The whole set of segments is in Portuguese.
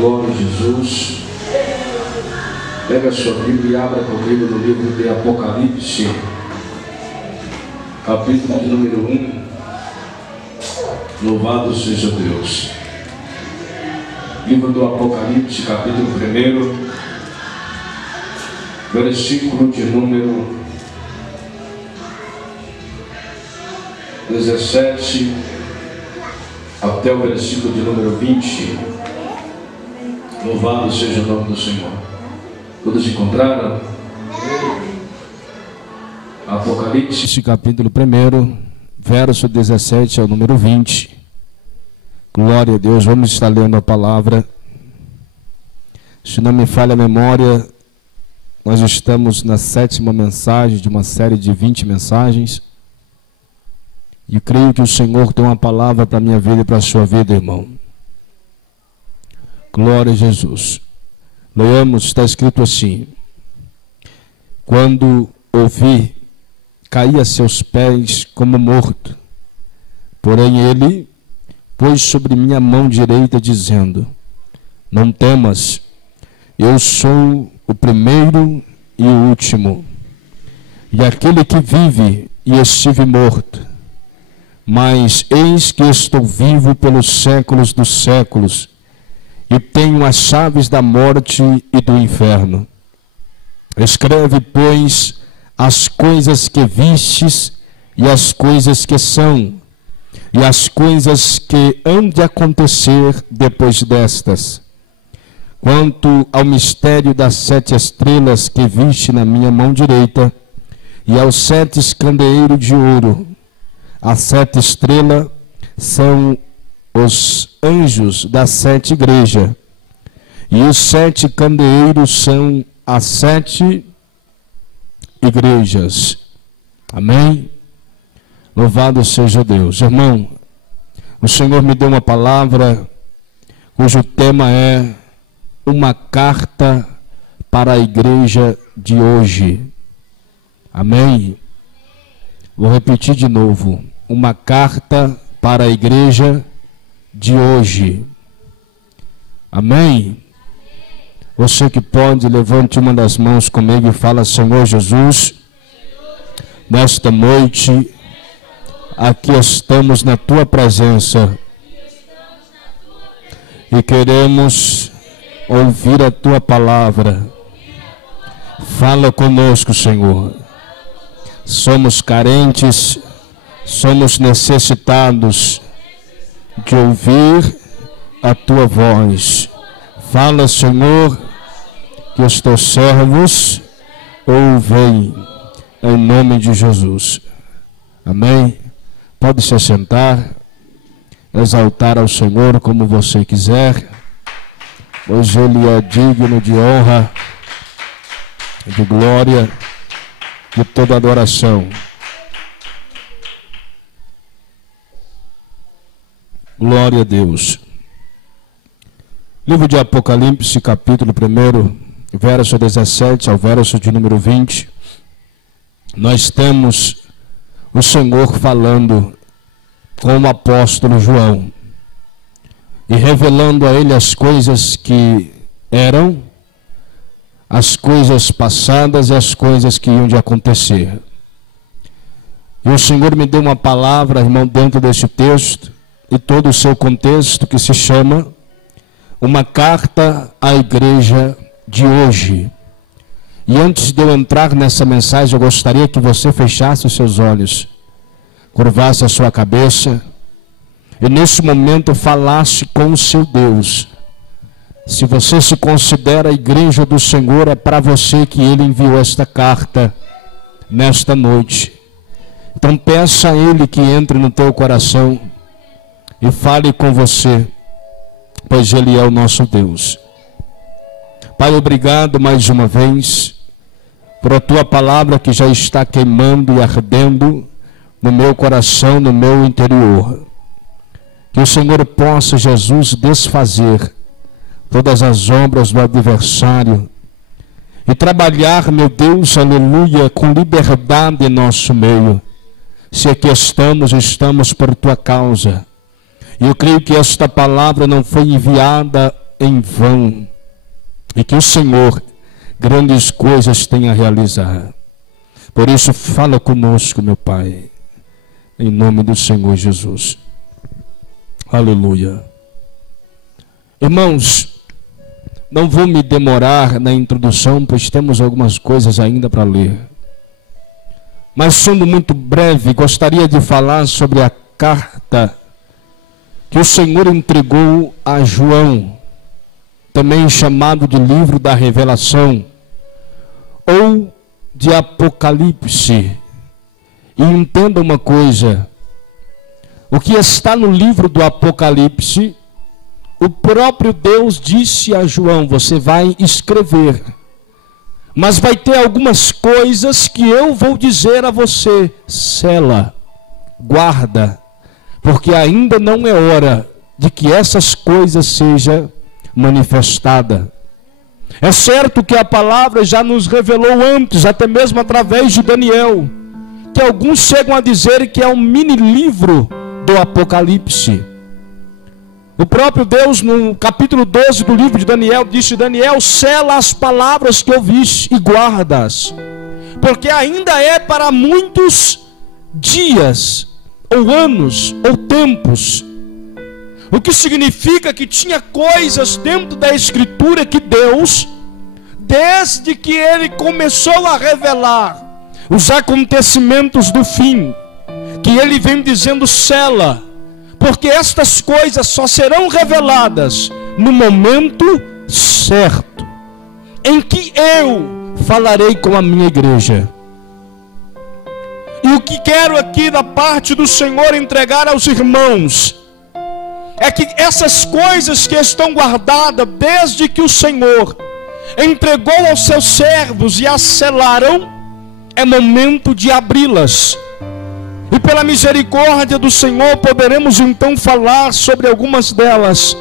Glória a Jesus. Pega a sua Bíblia e abra comigo no livro de Apocalipse, capítulo de número 1. Louvado seja Deus. Livro do Apocalipse, capítulo 1, versículo de número 17 até o versículo de número 20. Louvado seja o nome do Senhor. Todos encontraram? Apocalipse, capítulo 1, verso 17 ao número 20. Glória a Deus. Vamos estar lendo a palavra. Se não me falha a memória, nós estamos na 7ª mensagem de uma série de 20 mensagens. E creio que o Senhor tem uma palavra para a minha vida e para a sua vida, irmão. Glória a Jesus. Leamos, está escrito assim: quando ouvi, caí a seus pés como morto. Porém ele pôs sobre minha mão direita, dizendo: não temas, eu sou o primeiro e o último, e aquele que vive e estive morto. Mas eis que estou vivo pelos séculos dos séculos, e tenho as chaves da morte e do inferno. Escreve, pois, as coisas que vistes, e as coisas que são, e as coisas que hão de acontecer depois destas. Quanto ao mistério das 7 estrelas que viste na minha mão direita, e aos 7 candeeiros de ouro, a 7 estrelas são os anjos das 7 igrejas, e os 7 candeeiros são as 7 igrejas. Amém? Louvado seja Deus. Irmão, o Senhor me deu uma palavra cujo tema é uma carta para a igreja de hoje. Amém? Vou repetir de novo. Uma carta para a igreja de hoje. Amém? Você que pode, levante uma das mãos comigo e fala: Senhor Jesus, nesta noite, aqui estamos na Tua presença e queremos ouvir a Tua palavra. Fala conosco, Senhor. Somos carentes, somos necessitados de ouvir a Tua voz. Fala, Senhor, que os Teus servos ouvem, em nome de Jesus. Amém? Pode se assentar, exaltar ao Senhor como você quiser, pois Ele é digno de honra, de glória, de toda adoração. Glória a Deus. Livro de Apocalipse, capítulo 1, verso 17 ao verso de número 20. Nós temos o Senhor falando com o apóstolo João e revelando a ele as coisas que eram, as coisas passadas e as coisas que iam de acontecer. E o Senhor me deu uma palavra, irmão, dentro desse texto e todo o seu contexto, que se chama uma carta à igreja de hoje. E antes de eu entrar nessa mensagem, eu gostaria que você fechasse os seus olhos, curvasse a sua cabeça e nesse momento falasse com o seu Deus. Se você se considera a igreja do Senhor, é para você que Ele enviou esta carta nesta noite. Então peça a Ele que entre no teu coração e fale com você, pois Ele é o nosso Deus. Pai, obrigado mais uma vez por a Tua palavra que já está queimando e ardendo no meu coração, no meu interior. Que o Senhor possa, Jesus, desfazer todas as obras do adversário e trabalhar, meu Deus, aleluia, com liberdade em nosso meio. Se aqui estamos por Tua causa. E eu creio que esta palavra não foi enviada em vão, e que o Senhor grandes coisas tem a realizar. Por isso, fala conosco, meu Pai, em nome do Senhor Jesus. Aleluia. Irmãos, não vou me demorar na introdução, pois temos algumas coisas ainda para ler. Mas, sendo muito breve, gostaria de falar sobre a carta que o Senhor entregou a João, também chamado de livro da Revelação, ou de Apocalipse. E entenda uma coisa: o que está no livro do Apocalipse, o próprio Deus disse a João: você vai escrever, mas vai ter algumas coisas que eu vou dizer a você, sela, guarda, porque ainda não é hora de que essas coisas sejam manifestadas. É certo que a palavra já nos revelou antes, até mesmo através de Daniel, que alguns chegam a dizer que é um mini livro do Apocalipse. O próprio Deus, no capítulo 12 do livro de Daniel, disse: Daniel, sela as palavras que ouviste e guarda-as, porque ainda é para muitos dias, ou anos, ou tempos. O que significa que tinha coisas dentro da Escritura que Deus, desde que Ele começou a revelar os acontecimentos do fim, que Ele vem dizendo: sela, porque estas coisas só serão reveladas no momento certo, em que eu falarei com a minha igreja. E o que quero aqui da parte do Senhor entregar aos irmãos é que essas coisas que estão guardadas desde que o Senhor entregou aos seus servos e as selaram, é momento de abri-las. E pela misericórdia do Senhor poderemos então falar sobre algumas delas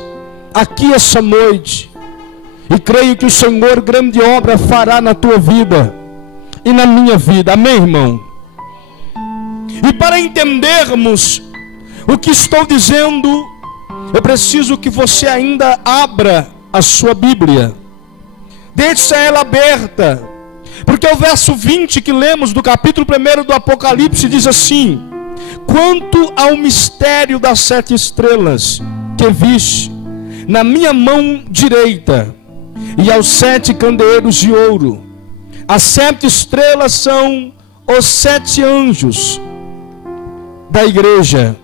aqui essa noite. E creio que o Senhor grande obra fará na tua vida e na minha vida. Amém, irmão? E para entendermos o que estou dizendo, eu preciso que você ainda abra a sua Bíblia. Deixe ela aberta, porque o verso 20 que lemos do capítulo 1 do Apocalipse diz assim: quanto ao mistério das 7 estrelas que viste na minha mão direita, e aos 7 candeeiros de ouro. As 7 estrelas são os 7 anjos da igreja,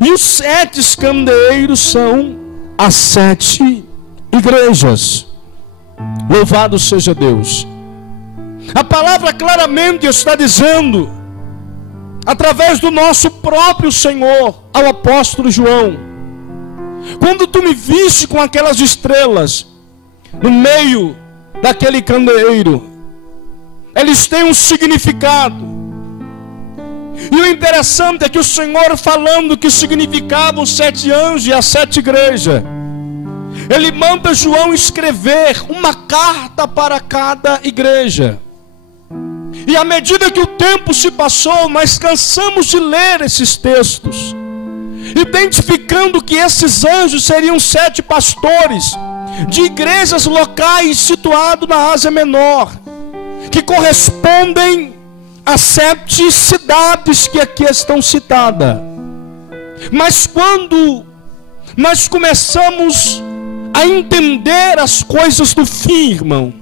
e os 7 candeeiros são as 7 igrejas. Louvado seja Deus. A palavra claramente está dizendo, através do nosso próprio Senhor, ao apóstolo João: quando tu me viste com aquelas estrelas no meio daquele candeeiro, eles têm um significado. E o interessante é que o Senhor, falando que significava os 7 anjos e as 7 igrejas, Ele manda João escrever uma carta para cada igreja. E à medida que o tempo se passou, nós cansamos de ler esses textos, identificando que esses anjos seriam 7 pastores de igrejas locais situados na Ásia Menor, que correspondem às 7 cidades que aqui estão citadas. Mas quando nós começamos a entender as coisas do fim, irmão,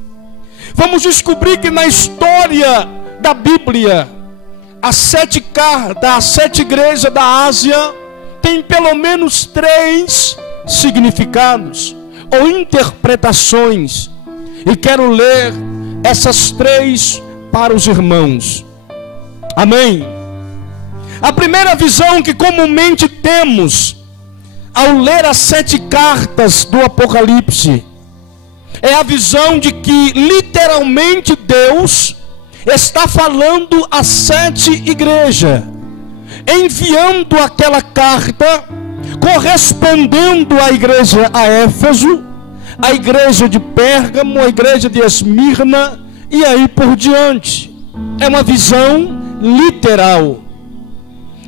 vamos descobrir que na história da Bíblia, as 7 cartas, as 7 igrejas da Ásia tem pelo menos 3 significados ou interpretações, e quero ler essas 3 para os irmãos. Amém? A primeira visão que comumente temos ao ler as 7 cartas do Apocalipse é a visão de que literalmente Deus está falando às 7 igrejas, enviando aquela carta, correspondendo à igreja a Éfeso, a igreja de Pérgamo, a igreja de Esmirna e aí por diante. É uma visão literal.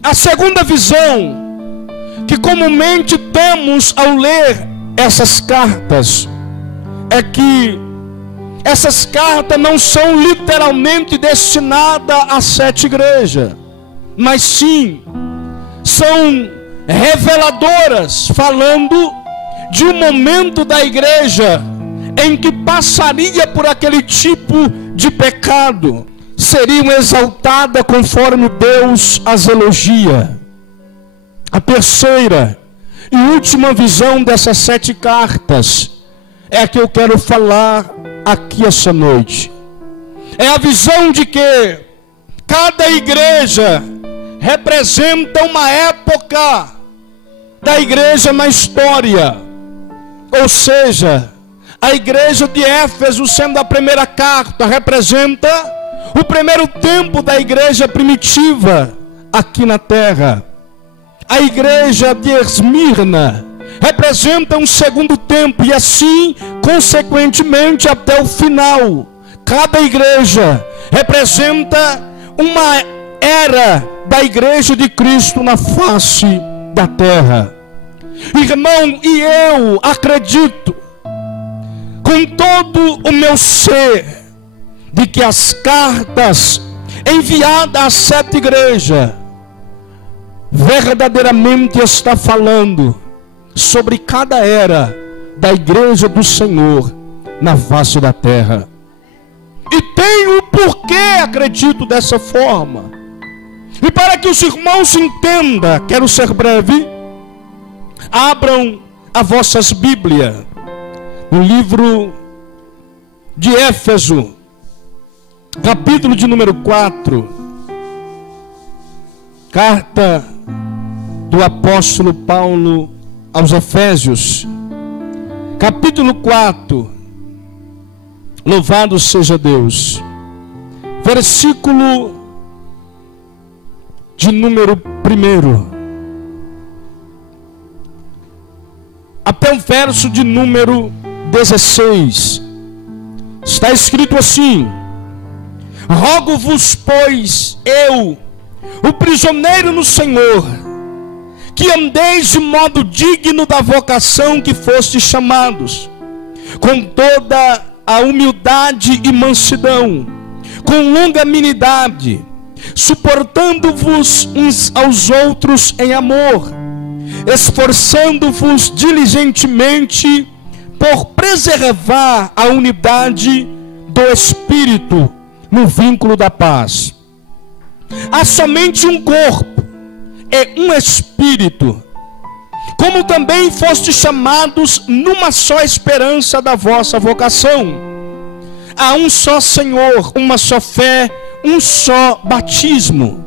A segunda visão que comumente temos ao ler essas cartas é que essas cartas não são literalmente destinadas a 7 igrejas, mas sim são reveladoras, falando de um momento da igreja em que passaria por aquele tipo de pecado, seriam exaltadas conforme Deus as elogia. A terceira e última visão dessas 7 cartas é a que eu quero falar aqui essa noite. É a visão de que cada igreja representa uma época da igreja na história. Ou seja, a igreja de Éfeso, sendo a primeira carta, representa o primeiro tempo da igreja primitiva aqui na terra. A igreja de Esmirna representa um segundo tempo, e assim, consequentemente, até o final. Cada igreja representa uma era da igreja de Cristo na face da terra. Irmão, e eu acredito com todo o meu ser de que as cartas enviadas às 7 igrejas verdadeiramente está falando sobre cada era da igreja do Senhor na face da terra. E tenho porquê acredito dessa forma. E para que os irmãos entendam, quero ser breve, abram as vossas Bíblias no livro de Éfeso, capítulo de número 4, carta do apóstolo Paulo aos Efésios, capítulo 4, louvado seja Deus, versículo de número 1 até o verso de número 16, está escrito assim: rogo-vos, pois, eu, o prisioneiro no Senhor, que andeis de modo digno da vocação que fostes chamados, com toda a humildade e mansidão, com longanimidade, suportando-vos uns aos outros em amor, esforçando-vos diligentemente por preservar a unidade do Espírito no vínculo da paz. Há somente um corpo e um Espírito, como também fostes chamados numa só esperança da vossa vocação. Há um só Senhor, uma só fé, um só batismo,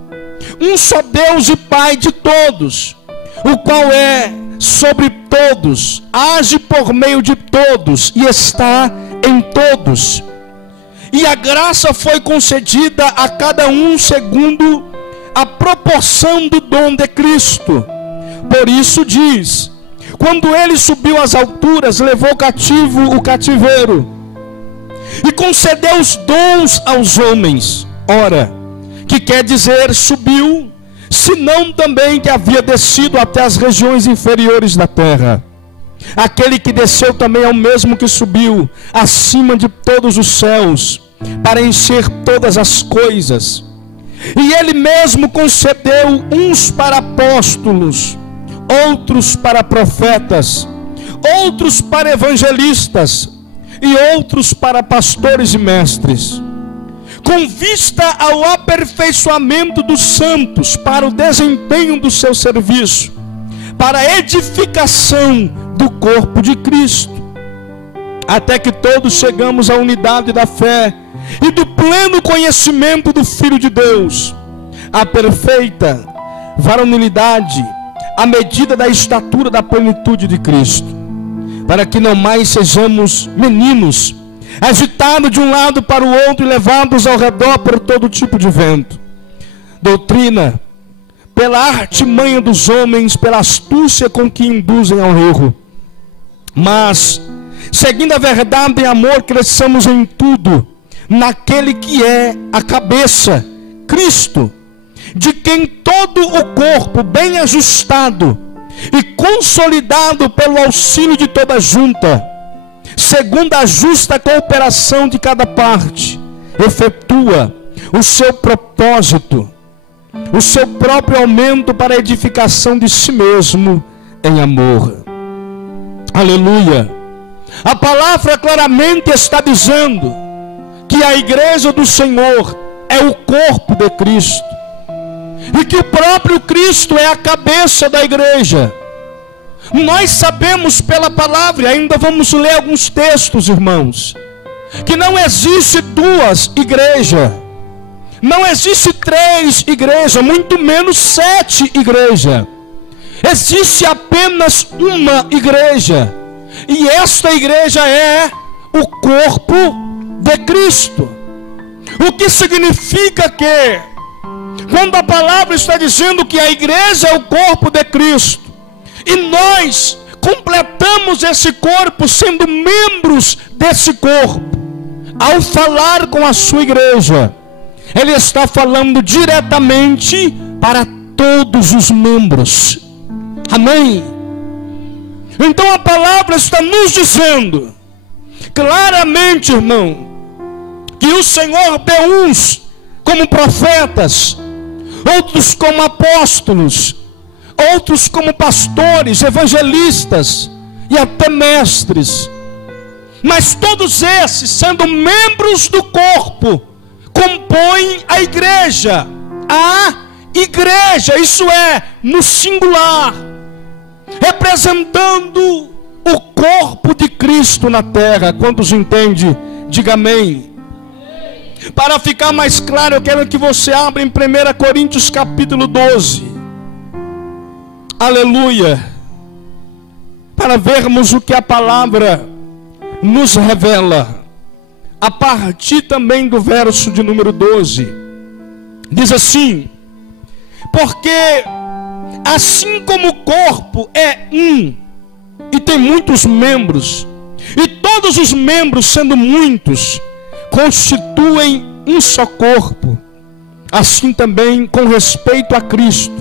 um só Deus e Pai de todos, o qual é sobre todos, age por meio de todos e está em todos. E a graça foi concedida a cada um segundo a proporção do dom de Cristo. Por isso diz: quando ele subiu às alturas, levou cativo o cativeiro e concedeu os dons aos homens. Ora, que quer dizer subiu, senão também que havia descido até as regiões inferiores da terra. Aquele que desceu também é o mesmo que subiu acima de todos os céus, para encher todas as coisas. E ele mesmo concedeu uns para apóstolos, outros para profetas, outros para evangelistas, e outros para pastores e mestres, com vista ao aperfeiçoamento dos santos, para o desempenho do seu serviço, para a edificação do corpo de Cristo, até que todos chegamos à unidade da fé e do pleno conhecimento do Filho de Deus, a perfeita varonilidade, à medida da estatura da plenitude de Cristo, para que não mais sejamos meninos, agitados de um lado para o outro e levados ao redor por todo tipo de vento, doutrina, pela artimanha dos homens, pela astúcia com que induzem ao erro. Mas, seguindo a verdade em amor, cresçamos em tudo naquele que é a cabeça, Cristo, de quem todo o corpo bem ajustado e consolidado pelo auxílio de toda junta, segundo a justa cooperação de cada parte, efetua o seu propósito, o seu próprio aumento para a edificação de si mesmo em amor. Aleluia! A palavra claramente está dizendo que a igreja do Senhor é o corpo de Cristo, e que o próprio Cristo é a cabeça da igreja. Nós sabemos pela palavra, e ainda vamos ler alguns textos, irmãos, que não existe duas igrejas, não existe 3 igrejas, muito menos 7 igrejas. Existe apenas uma igreja, e esta igreja é o corpo de Cristo. O que significa que, quando a palavra está dizendo que a igreja é o corpo de Cristo, e nós completamos esse corpo sendo membros desse corpo, ao falar com a sua igreja, ele está falando diretamente para todos os membros. Amém? Então a palavra está nos dizendo claramente, irmão, que o Senhor deu uns como profetas, outros como apóstolos, outros como pastores, evangelistas e até mestres. Mas todos esses, sendo membros do corpo, compõem a igreja. A igreja, isso é, no singular, representando o corpo de Cristo na terra. Quantos entendem? Diga amém. Para ficar mais claro, eu quero que você abra em 1 Coríntios capítulo 12. Aleluia. Para vermos o que a palavra nos revela. A partir também do verso de número 12. Diz assim: porque assim como o corpo é um e tem muitos membros, e todos os membros, sendo muitos, constituem um só corpo, assim também com respeito a Cristo.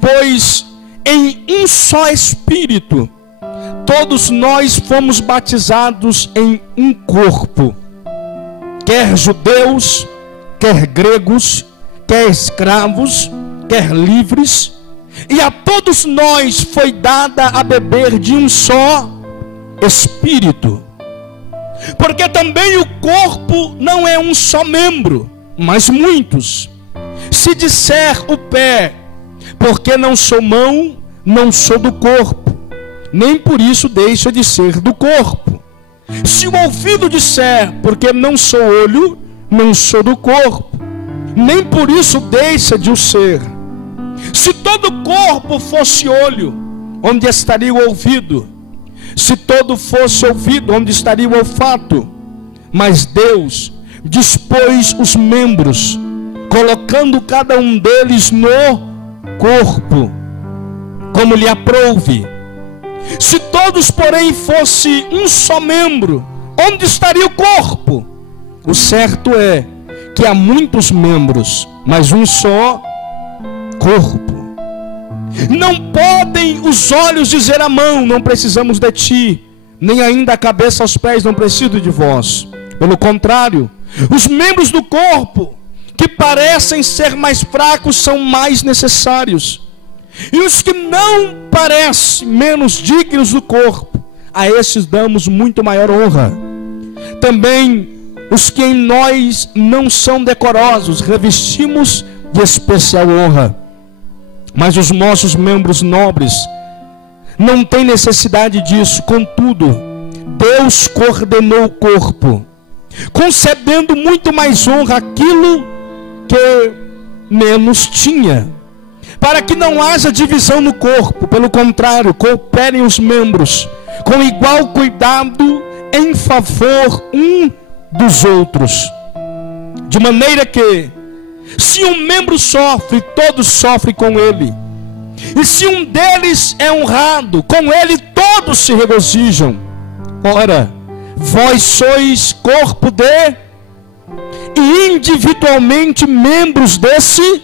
Pois em um só Espírito todos nós fomos batizados em um corpo, quer judeus, quer gregos, quer escravos, quer livres, e a todos nós foi dada a beber de um só Espírito. Porque também o corpo não é um só membro, mas muitos. Se disser o pé, porque não sou mão, não sou do corpo, nem por isso deixa de ser do corpo. Se o ouvido disser, porque não sou olho, não sou do corpo, nem por isso deixa de o ser. Se todo o corpo fosse olho, onde estaria o ouvido? Se todo fosse ouvido, onde estaria o olfato? Mas Deus dispôs os membros, colocando cada um deles no corpo, como lhe aprouve. Se todos, porém, fosse um só membro, onde estaria o corpo? O certo é que há muitos membros, mas um só corpo. Não podem os olhos dizer à mão, não precisamos de ti, nem ainda a cabeça aos pés, não preciso de vós. Pelo contrário, os membros do corpo que parecem ser mais fracos são mais necessários, e os que não parecem menos dignos do corpo, a esses damos muito maior honra. Também os que em nós não são decorosos revestimos de especial honra. Mas os nossos membros nobres não têm necessidade disso. Contudo, Deus coordenou o corpo, concedendo muito mais honra àquilo que menos tinha, para que não haja divisão no corpo. Pelo contrário, cooperem os membros com igual cuidado em favor um dos outros, de maneira que, se um membro sofre, todos sofrem com ele. E se um deles é honrado, com ele todos se regozijam. Ora, vós sois corpo de, e individualmente membros desse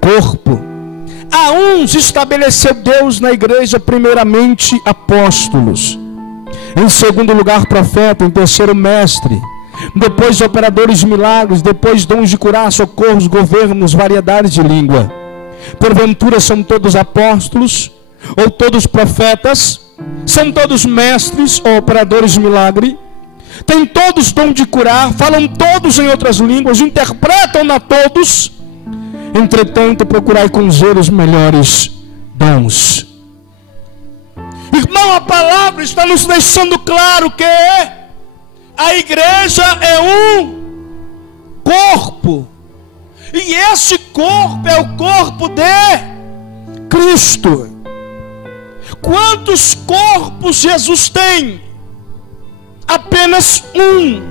corpo. A uns estabeleceu Deus na igreja, primeiramente apóstolos, em segundo lugar profeta, em terceiro mestre, depois operadores de milagres, depois dons de curar, socorros, governos, variedades de língua. Porventura são todos apóstolos, ou todos profetas? São todos mestres ou operadores de milagre? Têm todos dom de curar? Falam todos em outras línguas? Interpretam-na todos? Entretanto, procurai com zelo os melhores dons. Irmão, a palavra está nos deixando claro que a igreja é um corpo. E esse corpo é o corpo de Cristo. Quantos corpos Jesus tem? Apenas um.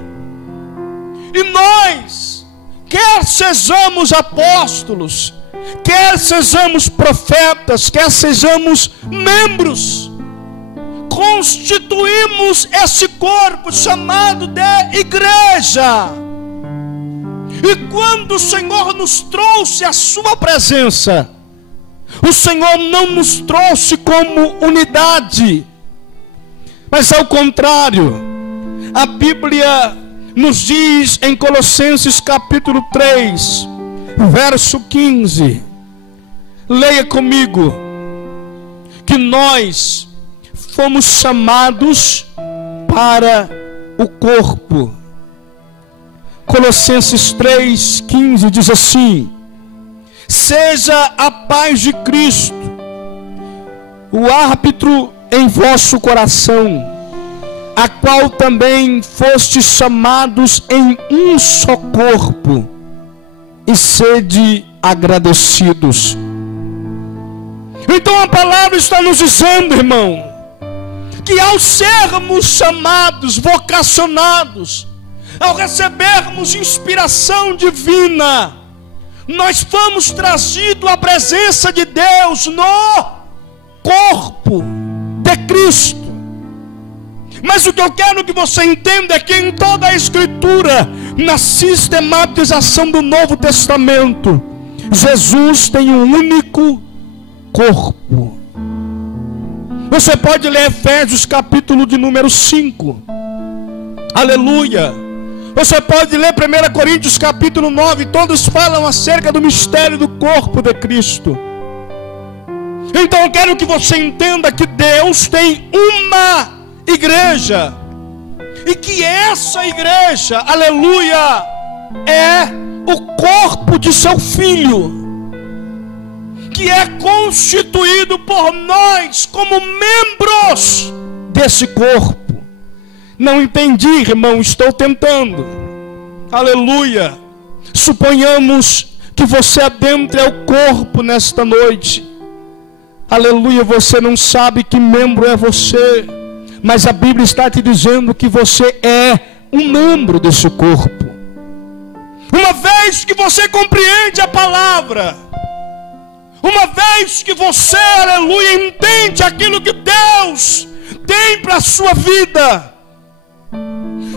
E nós, quer sejamos apóstolos, quer sejamos profetas, quer sejamos membros, constituímos esse corpo chamado de igreja. E quando o Senhor nos trouxe a sua presença, o Senhor não nos trouxe como unidade, mas ao contrário. A Bíblia nos diz em Colossenses capítulo 3, verso 15, leia comigo, que nós fomos chamados para o corpo. Colossenses 3,15 diz assim: seja a paz de Cristo o árbitro em vosso coração, a qual também fostes chamados em um só corpo, e sede agradecidos. Então a palavra está nos dizendo, irmão, que ao sermos chamados, vocacionados, ao recebermos inspiração divina, nós fomos trazidos à presença de Deus no corpo de Cristo. Mas o que eu quero que você entenda é que em toda a Escritura, na sistematização do Novo Testamento, Jesus tem um único corpo. Você pode ler Efésios capítulo de número 5. Aleluia. Você pode ler 1 Coríntios capítulo 9. Todos falam acerca do mistério do corpo de Cristo. Então eu quero que você entenda que Deus tem uma igreja, e que essa igreja, aleluia, é o corpo de seu Filho, que é constituído por nós como membros desse corpo. Não entendi, irmão, estou tentando. Aleluia. Suponhamos que você adentre ao corpo nesta noite. Aleluia, você não sabe que membro é você, mas a Bíblia está te dizendo que você é um membro desse corpo. Uma vez que você compreende a palavra, uma vez que você, aleluia, entende aquilo que Deus tem para a sua vida,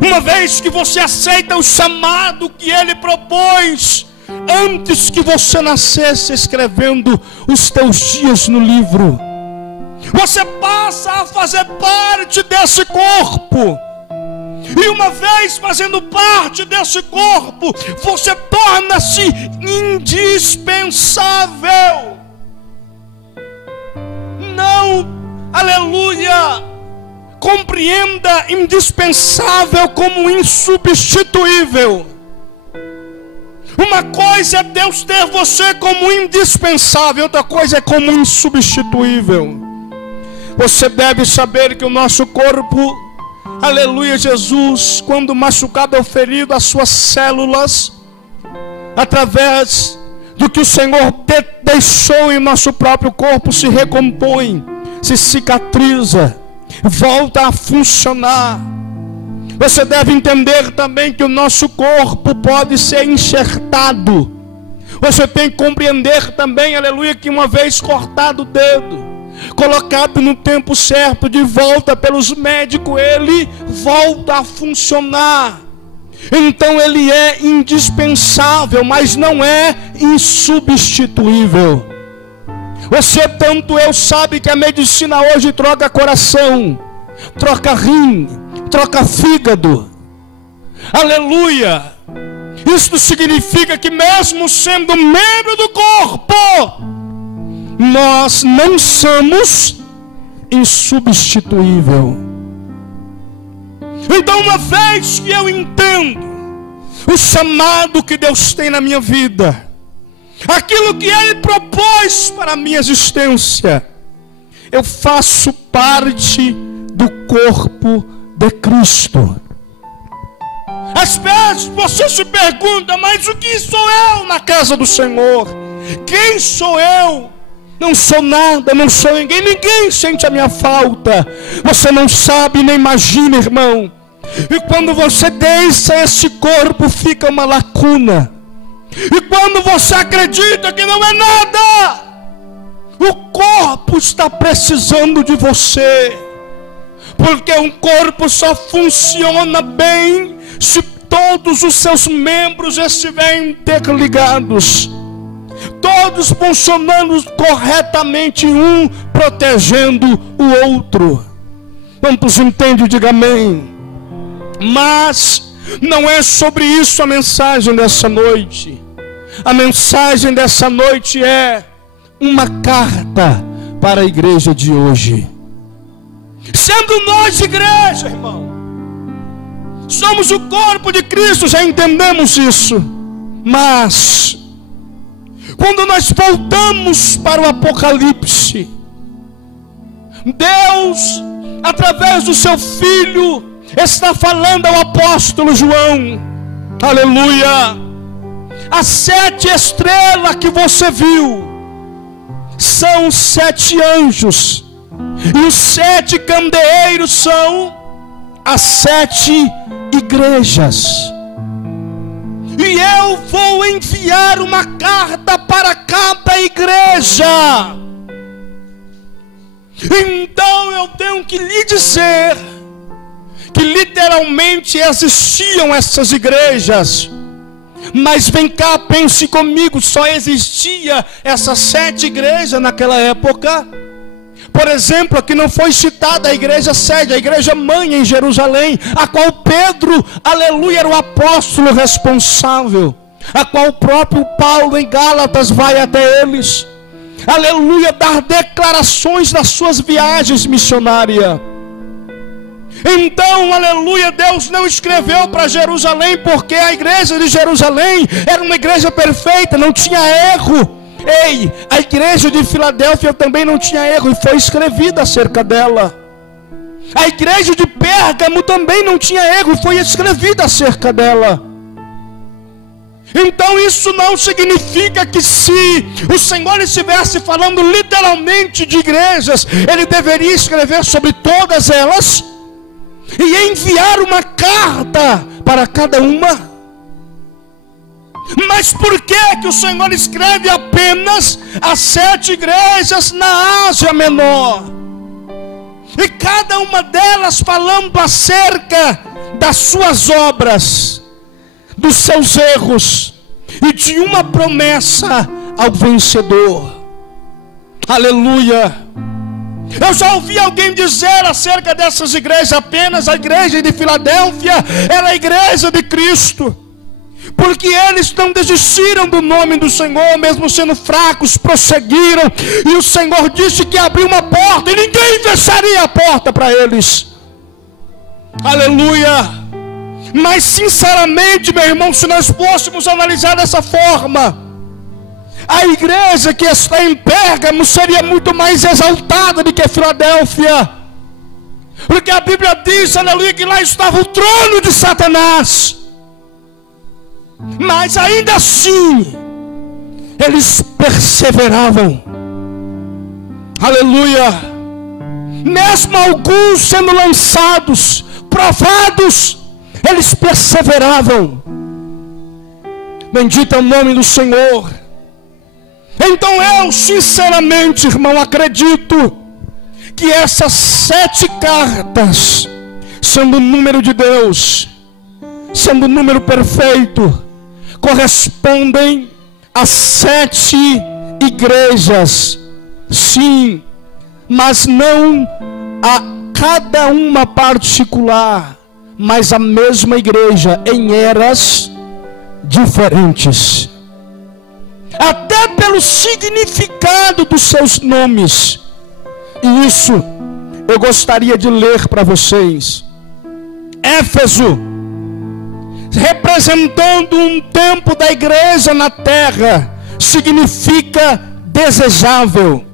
uma vez que você aceita o chamado que Ele propôs antes que você nascesse, escrevendo os teus dias no livro, você passa a fazer parte desse corpo. E uma vez fazendo parte desse corpo, você torna-se indispensável. Não, aleluia, compreenda indispensável como insubstituível. Uma coisa é Deus ter você como indispensável, outra coisa é como insubstituível. Você deve saber que o nosso corpo, aleluia, Jesus, quando machucado ou ferido, as suas células, através do que o Senhor deixou em nosso próprio corpo, se recompõe, se cicatriza, volta a funcionar. Você deve entender também que o nosso corpo pode ser enxertado. Você tem que compreender também, aleluia, que uma vez cortado o dedo, colocado no tempo certo, de volta pelos médicos, ele volta a funcionar. Então ele é indispensável, mas não é insubstituível. Você, tanto eu, sabe que a medicina hoje troca coração, troca rim, troca fígado. Aleluia! Isso significa que mesmo sendo membro do corpo, nós não somos insubstituível. Então, uma vez que eu entendo o chamado que Deus tem na minha vida, aquilo que Ele propôs para a minha existência, eu faço parte do corpo de Cristo. Às vezes você se pergunta, mas o que sou eu na casa do Senhor? Quem sou eu? Não sou nada, não sou ninguém, ninguém sente a minha falta. Você não sabe nem imagina, irmão. E quando você deixa esse corpo, fica uma lacuna. E quando você acredita que não é nada, o corpo está precisando de você. Porque um corpo só funciona bem se todos os seus membros estiverem interligados, todos funcionando corretamente, um protegendo o outro. Quantos entendem? Diga amém. Mas não é sobre isso a mensagem dessa noite. A mensagem dessa noite é uma carta para a igreja de hoje. Sendo nós igreja, irmão, somos o corpo de Cristo, já entendemos isso. Mas quando nós voltamos para o Apocalipse, Deus, através do seu Filho, está falando ao apóstolo João, aleluia, as 7 estrelas que você viu são 7 anjos, e os 7 candeeiros são as 7 igrejas. E eu vou enviar uma carta para cada igreja. Então eu tenho que lhe dizer que literalmente existiam essas igrejas. Mas vem cá, pense comigo, só existia essas 7 igrejas naquela época? Por exemplo, aqui não foi citada a igreja sede, a igreja mãe em Jerusalém, a qual Pedro, aleluia, era o apóstolo responsável, a qual o próprio Paulo em Gálatas vai até eles, aleluia, dar declarações das suas viagens missionárias. Então, aleluia, Deus não escreveu para Jerusalém, porque a igreja de Jerusalém era uma igreja perfeita, não tinha erro. Ei, a igreja de Filadélfia também não tinha erro, e foi escrevida acerca dela. A igreja de Pérgamo também não tinha erro, e foi escrevida acerca dela. Então isso não significa que, se o Senhor estivesse falando literalmente de igrejas, Ele deveria escrever sobre todas elas e enviar uma carta para cada uma. Mas por que o Senhor escreve apenas as 7 igrejas na Ásia Menor? E cada uma delas falando acerca das suas obras, dos seus erros e de uma promessa ao vencedor. Aleluia! Eu já ouvi alguém dizer acerca dessas igrejas, apenas a igreja de Filadélfia era a igreja de Cristo, porque eles não desistiram do nome do Senhor, mesmo sendo fracos, prosseguiram, e o Senhor disse que abriu uma porta, e ninguém fecharia a porta para eles. Aleluia! Mas sinceramente, meu irmão, se nós fôssemos analisar dessa forma, a igreja que está em Pérgamo seria muito mais exaltada do que Filadélfia, porque a Bíblia diz, aleluia, que lá estava o trono de Satanás. Mas ainda assim, eles perseveravam, aleluia, mesmo alguns sendo lançados, provados, eles perseveravam. Bendito é o nome do Senhor. Então eu sinceramente, irmão, acredito que essas 7 cartas, sendo o número de Deus, sendo o número perfeito, correspondem às 7 igrejas sim, mas não a cada uma particular, mas a mesma igreja em eras diferentes. Até pelo significado dos seus nomes. E isso eu gostaria de ler para vocês. Éfeso, representando um tempo da igreja na terra, significa desejável.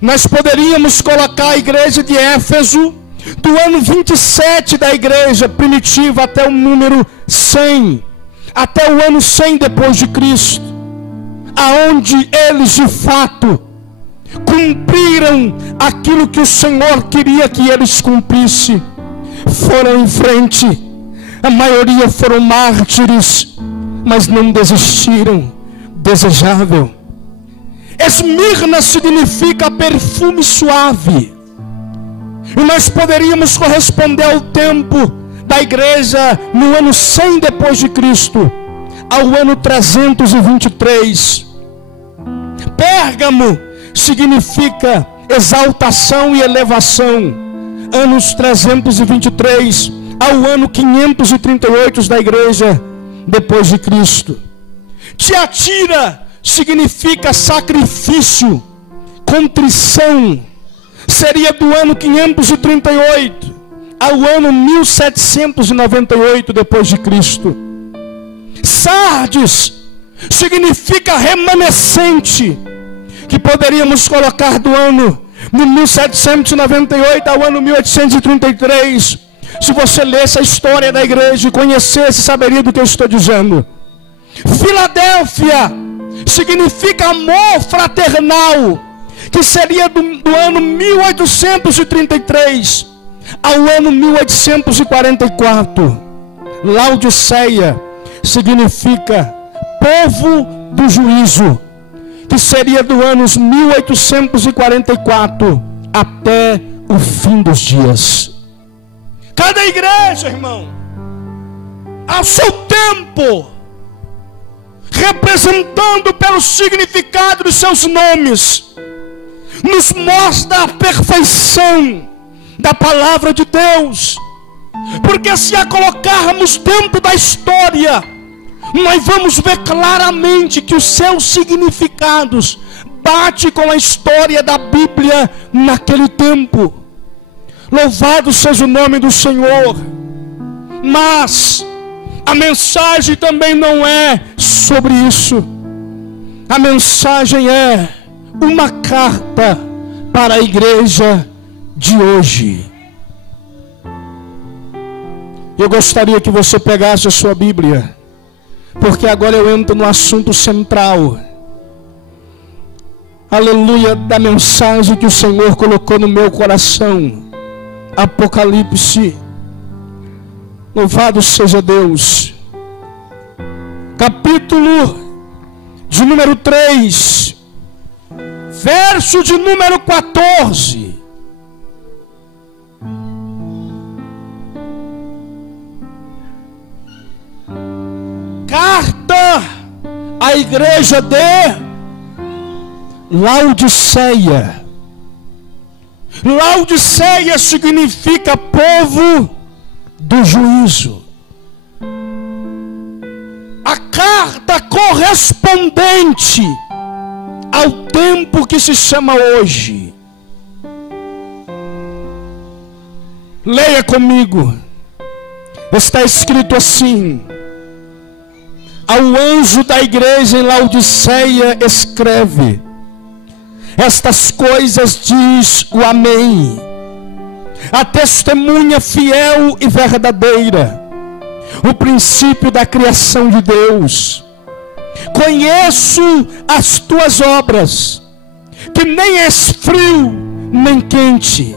Nós poderíamos colocar a igreja de Éfeso do ano 27 da igreja primitiva até o número 100, até o ano 100 depois de Cristo, aonde eles de fato cumpriram aquilo que o Senhor queria que eles cumprissem. Foram em frente, a maioria foram mártires, mas não desistiram. Desejável. Esmirna significa perfume suave. E nós poderíamos corresponder ao tempo da igreja no ano 100 depois de Cristo, ao ano 323. Pérgamo significa exaltação e elevação, anos 323 ao ano 538 da igreja depois de Cristo. Tiatira significa sacrifício, contrição, seria do ano 538 ao ano 1798 depois de Cristo. Sardes significa remanescente, que poderíamos colocar do ano de 1798 ao ano 1833. Se você lesse a história da igreja e conhecesse, saberia do que eu estou dizendo. Filadélfia significa amor fraternal, que seria do ano 1833 ao ano 1844. Laodiceia significa povo do juízo, que seria do anos 1844 até o fim dos dias. Cada igreja, irmão, ao seu tempo, representando pelo significado dos seus nomes, nos mostra a perfeição da palavra de Deus. Porque se a colocarmos dentro da história, nós vamos ver claramente que os seus significados batem com a história da Bíblia naquele tempo. Louvado seja o nome do Senhor. Mas a mensagem também não é sobre isso. A mensagem é uma carta para a igreja de hoje. Eu gostaria que você pegasse a sua Bíblia, porque agora eu entro no assunto central. Aleluia, da mensagem que o Senhor colocou no meu coração. Apocalipse. Louvado seja Deus. Capítulo de número 3, verso de número 14. Carta à igreja de Laodiceia. Laodiceia significa povo do juízo. A carta correspondente ao tempo que se chama hoje. Leia comigo. Está escrito assim: ao anjo da igreja em Laodiceia escreve: estas coisas diz o Amém, a testemunha fiel e verdadeira, o princípio da criação de Deus. Conheço as tuas obras, que nem és frio nem quente.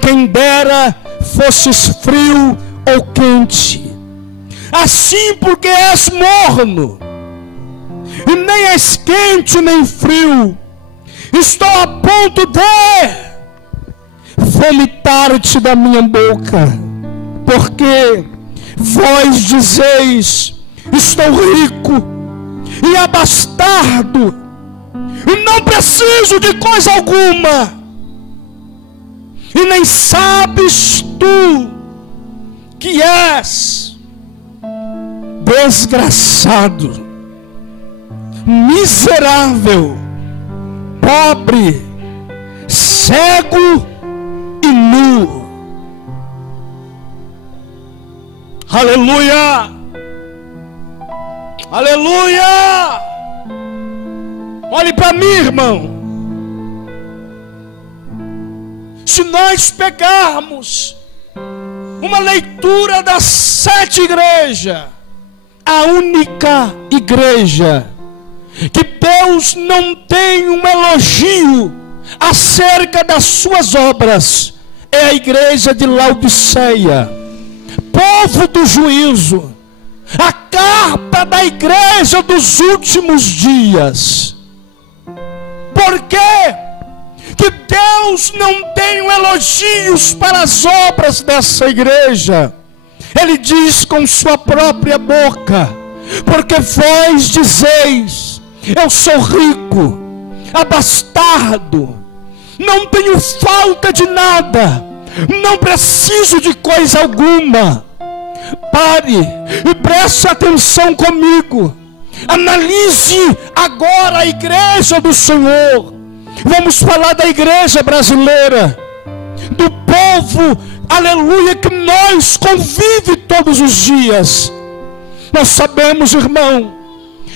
Quem dera fosses frio ou quente. Assim, porque és morno, e nem és quente nem frio, estou a ponto de vomitar-te da minha boca. Porque vós dizeis: estou rico e abastado, não preciso de coisa alguma, e nem sabes tu que és desgraçado, miserável, pobre, cego e nu. Aleluia! Aleluia! Olhe para mim, irmão. Se nós pegarmos uma leitura das 7 igrejas, a única igreja que Deus não tem um elogio acerca das suas obras é a igreja de Laodiceia, povo do juízo, a capa da igreja dos últimos dias. Por quê que Deus não tem elogios para as obras dessa igreja? Ele diz com sua própria boca: porque vós dizeis, eu sou rico, abastado, não tenho falta de nada, não preciso de coisa alguma. Pare e preste atenção comigo. Analise agora a igreja do Senhor. Vamos falar da igreja brasileira, do povo, aleluia, que nós convive todos os dias. Nós sabemos, irmão,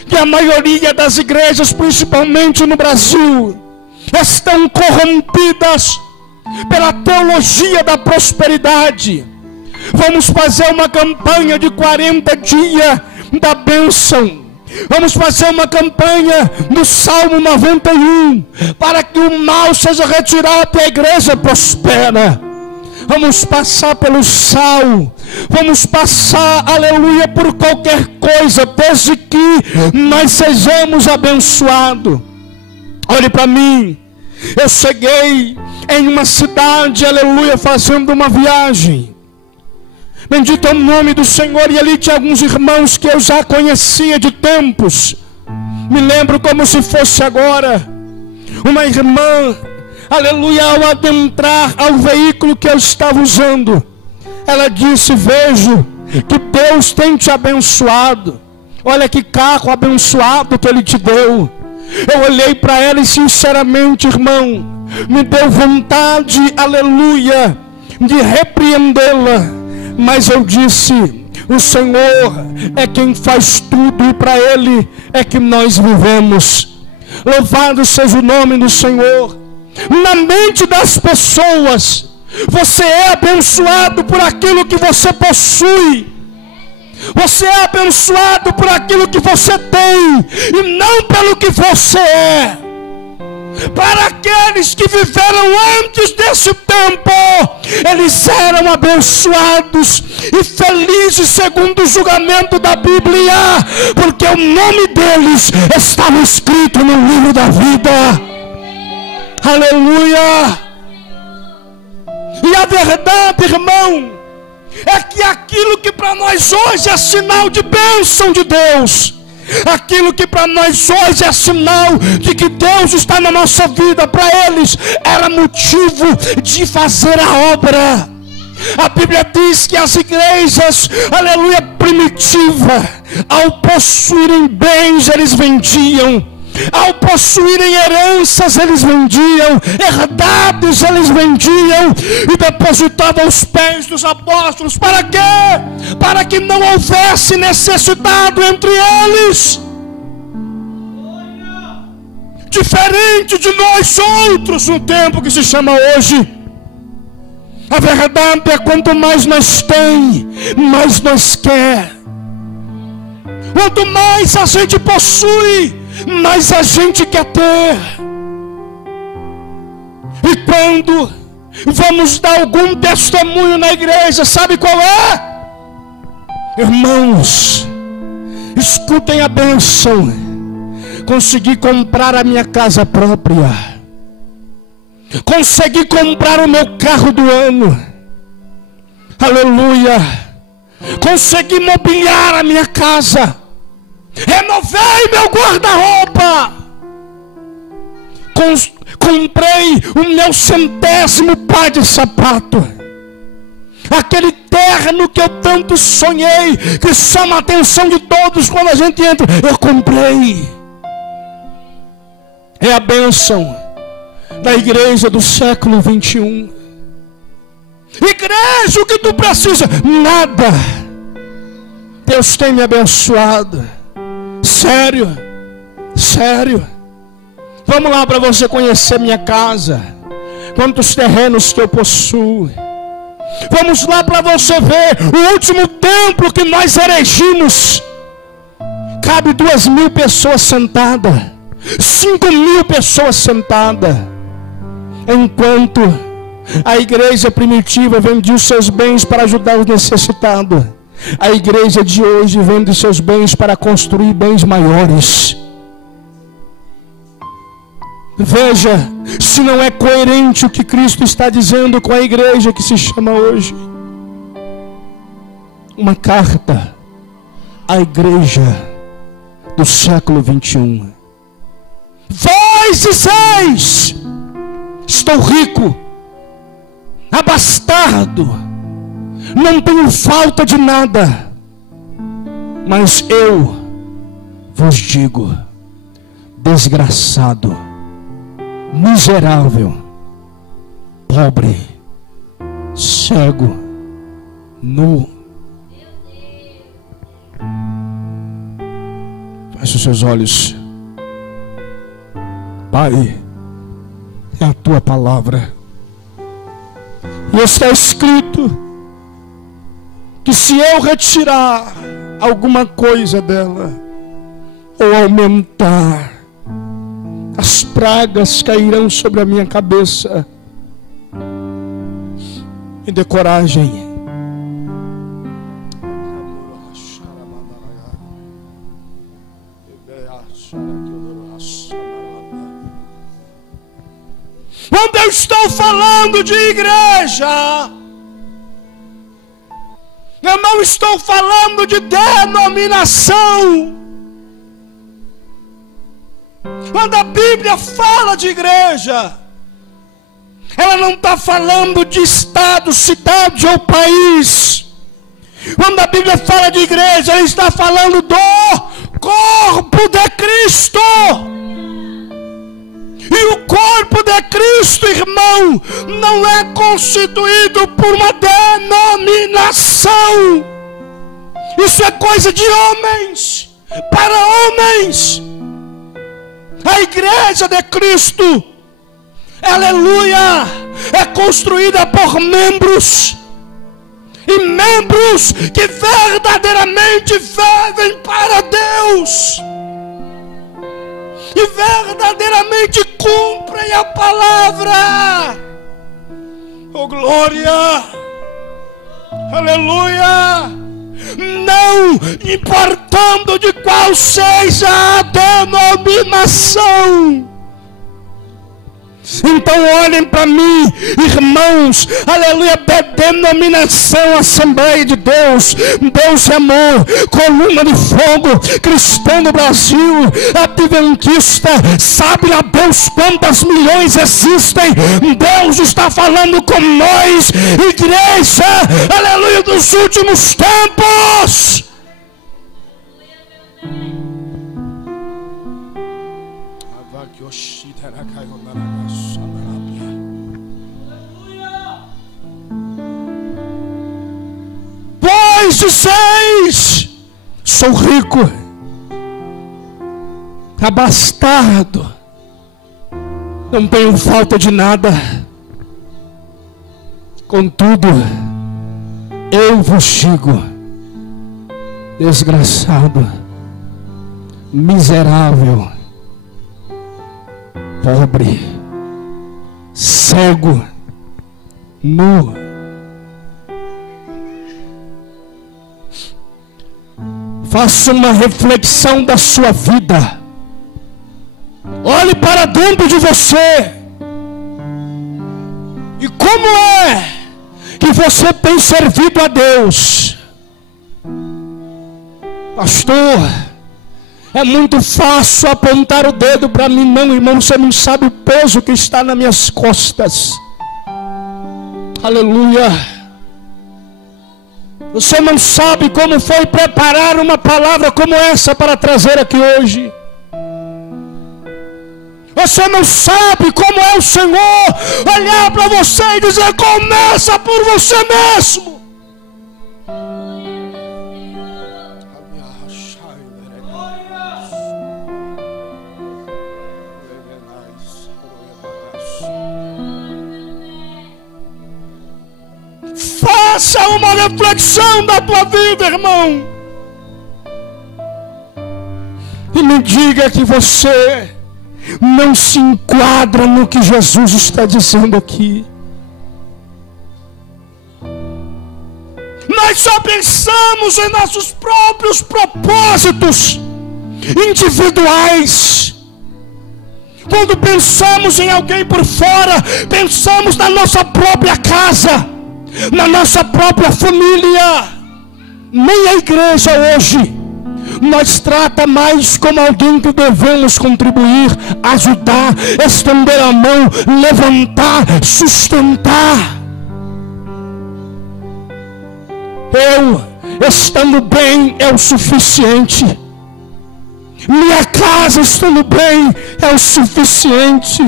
que a maioria das igrejas, principalmente no Brasil, estão corrompidas pela teologia da prosperidade. Vamos fazer uma campanha de 40 dias da bênção. Vamos fazer uma campanha do Salmo 91, para que o mal seja retirado e a igreja prospera. Vamos passar pelo sal, vamos passar, aleluia, por qualquer coisa, desde que nós sejamos abençoados. Olhe para mim, eu cheguei em uma cidade, aleluia, fazendo uma viagem. Bendito é o nome do Senhor. E ali tinha alguns irmãos que eu já conhecia de tempos. Me lembro como se fosse agora. Uma irmã, aleluia, ao adentrar ao veículo que eu estava usando, ela disse: vejo que Deus tem te abençoado. Olha que carro abençoado que Ele te deu. Eu olhei para ela e sinceramente, irmão, me deu vontade, aleluia, de repreendê-la. Mas eu disse: o Senhor é quem faz tudo e para Ele é que nós vivemos. Louvado seja o nome do Senhor. Na mente das pessoas, você é abençoado por aquilo que você possui. Você é abençoado por aquilo que você tem e não pelo que você é. Para aqueles que viveram antes desse tempo, eles eram abençoados e felizes segundo o julgamento da Bíblia, porque o nome deles estava escrito no livro da vida. Aleluia! E a verdade, irmão, é que aquilo que para nós hoje é sinal de bênção de Deus, aquilo que para nós hoje é sinal de que Deus está na nossa vida, para eles era motivo de fazer a obra. A Bíblia diz que as igrejas, aleluia, primitiva, ao possuírem bens, eles vendiam. Ao possuírem heranças, eles vendiam, herdades eles vendiam e depositavam aos pés dos apóstolos. Para quê? Para que não houvesse necessidade entre eles. Diferente de nós outros no tempo que se chama hoje. A verdade é: quanto mais nós tem, mais nós quer. Quanto mais a gente possui, mas a gente quer ter. E quando vamos dar algum testemunho na igreja, sabe qual é? Irmãos, escutem a bênção: consegui comprar a minha casa própria, consegui comprar o meu carro do ano, aleluia, consegui mobiliar a minha casa, renovei meu guarda-roupa. comprei o meu 100º par de sapato. Aquele terno que eu tanto sonhei, que chama a atenção de todos quando a gente entra, eu comprei. É a bênção da igreja do século 21. Igreja, o que tu precisa? Nada. Deus tem me abençoado. Sério, sério. Vamos lá para você conhecer minha casa. Quantos terrenos que eu possuo. Vamos lá para você ver o último templo que nós erigimos. Cabe 2.000 pessoas sentadas, 5.000 pessoas sentadas. Enquanto a igreja primitiva vendia os seus bens para ajudar os necessitados, a igreja de hoje vende seus bens para construir bens maiores. Veja se não é coerente o que Cristo está dizendo com a igreja que se chama hoje. Uma carta à igreja do século 21. Vós dizeis: estou rico, abastado, não tenho falta de nada. Mas eu vos digo: desgraçado, miserável, pobre, cego, nu. Feche os seus olhos. Pai, é a tua palavra. E está escrito que se eu retirar alguma coisa dela, ou aumentar, as pragas cairão sobre a minha cabeça. Me dê coragem. Quando eu estou falando de igreja, eu não estou falando de denominação. Quando a Bíblia fala de igreja, ela não está falando de estado, cidade ou país. Quando a Bíblia fala de igreja, ela está falando do corpo de Cristo. E o corpo de Cristo, irmão, não é constituído por uma denominação. Isso é coisa de homens, para homens. A igreja de Cristo, aleluia, é construída por membros. E membros que verdadeiramente vivem para Deus. E verdadeiramente cumprem a palavra. Oh glória, aleluia. Não importando de qual seja a denominação. Então olhem para mim, irmãos, aleluia, da denominação Assembleia de Deus, Deus é amor, Coluna de Fogo, Cristão do Brasil, Adventista, sabe a Deus quantas milhões existem. Deus está falando com nós, igreja, aleluia, dos últimos tempos. Vós dizeis: sou rico, abastado, não tenho falta de nada. Contudo, eu vos digo: desgraçado, miserável, pobre, cego, nu. Faça uma reflexão da sua vida. Olhe para dentro de você. E como é que você tem servido a Deus? Pastor, É muito fácil apontar o dedo para mim. Não, irmão, você não sabe o peso que está nas minhas costas. Aleluia. Você não sabe como foi preparar uma palavra como essa para trazer aqui hoje. Você não sabe como é o Senhor olhar para você e dizer: começa por você mesmo. Faça uma reflexão da tua vida, irmão, e me diga que você não se enquadra no que Jesus está dizendo aqui. Nós só pensamos em nossos próprios propósitos individuais. Quando pensamos em alguém por fora, pensamos na nossa própria casa, na nossa própria família. Nem a igreja hoje nós trata mais como alguém que devemos contribuir, ajudar, estender a mão, levantar, sustentar. Eu estando bem é o suficiente. Minha casa estando bem é o suficiente.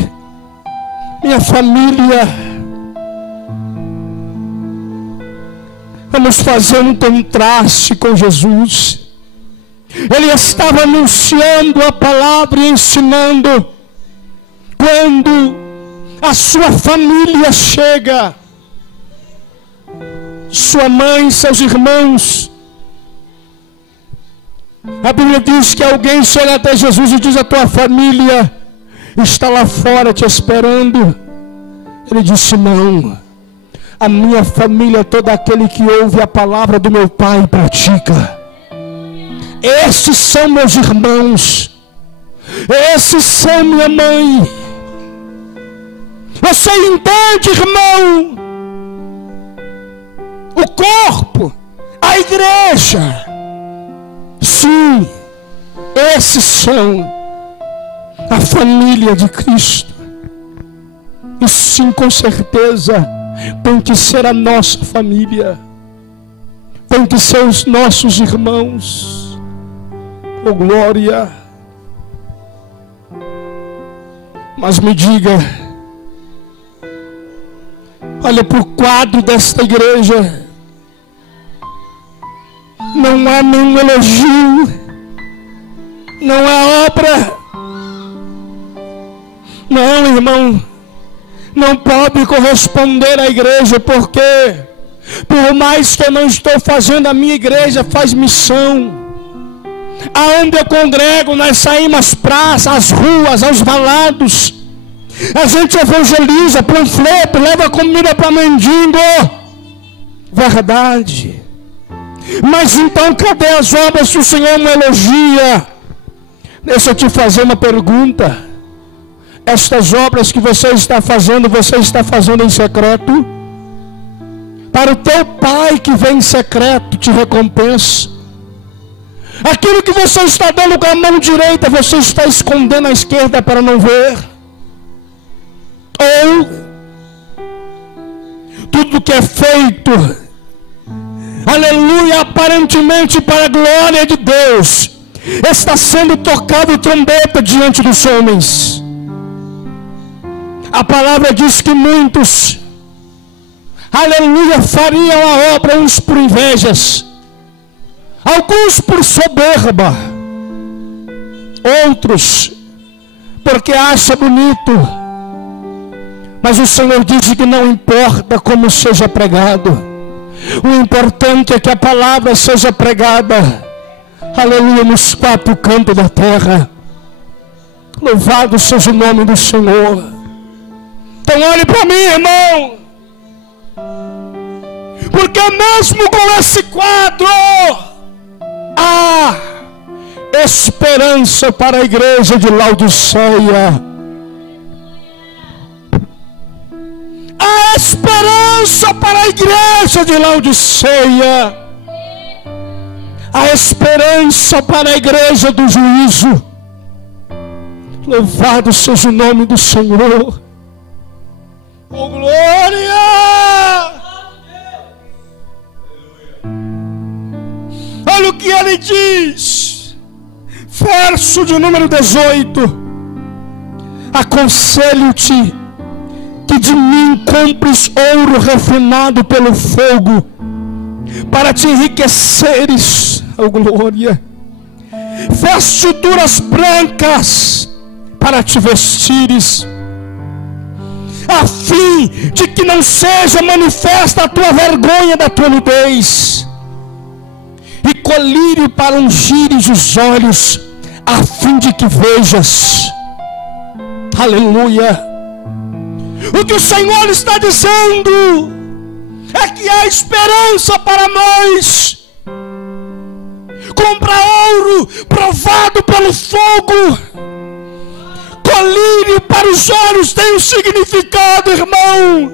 Minha família. Vamos fazer um contraste com Jesus. Ele estava anunciando a palavra e ensinando. Quando a sua família chega, sua mãe, seus irmãos, a Bíblia diz que alguém chega até Jesus e diz: a tua família está lá fora te esperando. Ele disse: não, a minha família é todo aquele que ouve a palavra do meu Pai e pratica. Esses são meus irmãos, esses são minha mãe. Você entende, irmão? O corpo, a igreja, sim, esses são a família de Cristo. E sim, com certeza, tem que ser a nossa família, tem que ser os nossos irmãos. Oh, glória. Mas me diga, olha para o quadro desta igreja, não há nenhum elogio, não há obra. Não, irmão, não pode corresponder à igreja, porque por mais que eu não estou fazendo, a minha igreja faz missão. Aonde eu congrego, nós saímos às praças, às ruas, aos balados. A gente evangeliza, panfleto, leva comida para mendigo. Verdade. Mas então cadê as obras que o Senhor não elogia? Deixa eu te fazer uma pergunta. Estas obras que você está fazendo em secreto? Para o teu Pai que vem em secreto te recompensa. Aquilo que você está dando com a mão direita, você está escondendo a esquerda para não ver. Ou tudo que é feito, aleluia, aparentemente para a glória de Deus, está sendo tocado trombeta diante dos homens. A palavra diz que muitos, aleluia, fariam a obra, uns por invejas, alguns por soberba, outros porque acha bonito. Mas o Senhor diz que não importa como seja pregado, o importante é que a palavra seja pregada, aleluia, nos quatro cantos da terra. Louvado seja o nome do Senhor. Então olhe para mim, irmão, porque mesmo com esse quadro, há esperança para a igreja de Laodiceia. Há esperança para a igreja de Laodiceia. a esperança para a igreja do juízo. Louvado seja o nome do Senhor. Oh, glória! Olha o que ele diz, verso de número 18: aconselho-te que de mim compres ouro refinado pelo fogo, para te enriqueceres, oh glória, vestiduras brancas para te vestires, a fim de que não seja manifesta a tua vergonha da tua nudez, e colírio para ungires os olhos, a fim de que vejas. Aleluia. O que o Senhor está dizendo é que há esperança para nós. Compra ouro provado pelo fogo, colírio para os olhos tem um significado, irmão.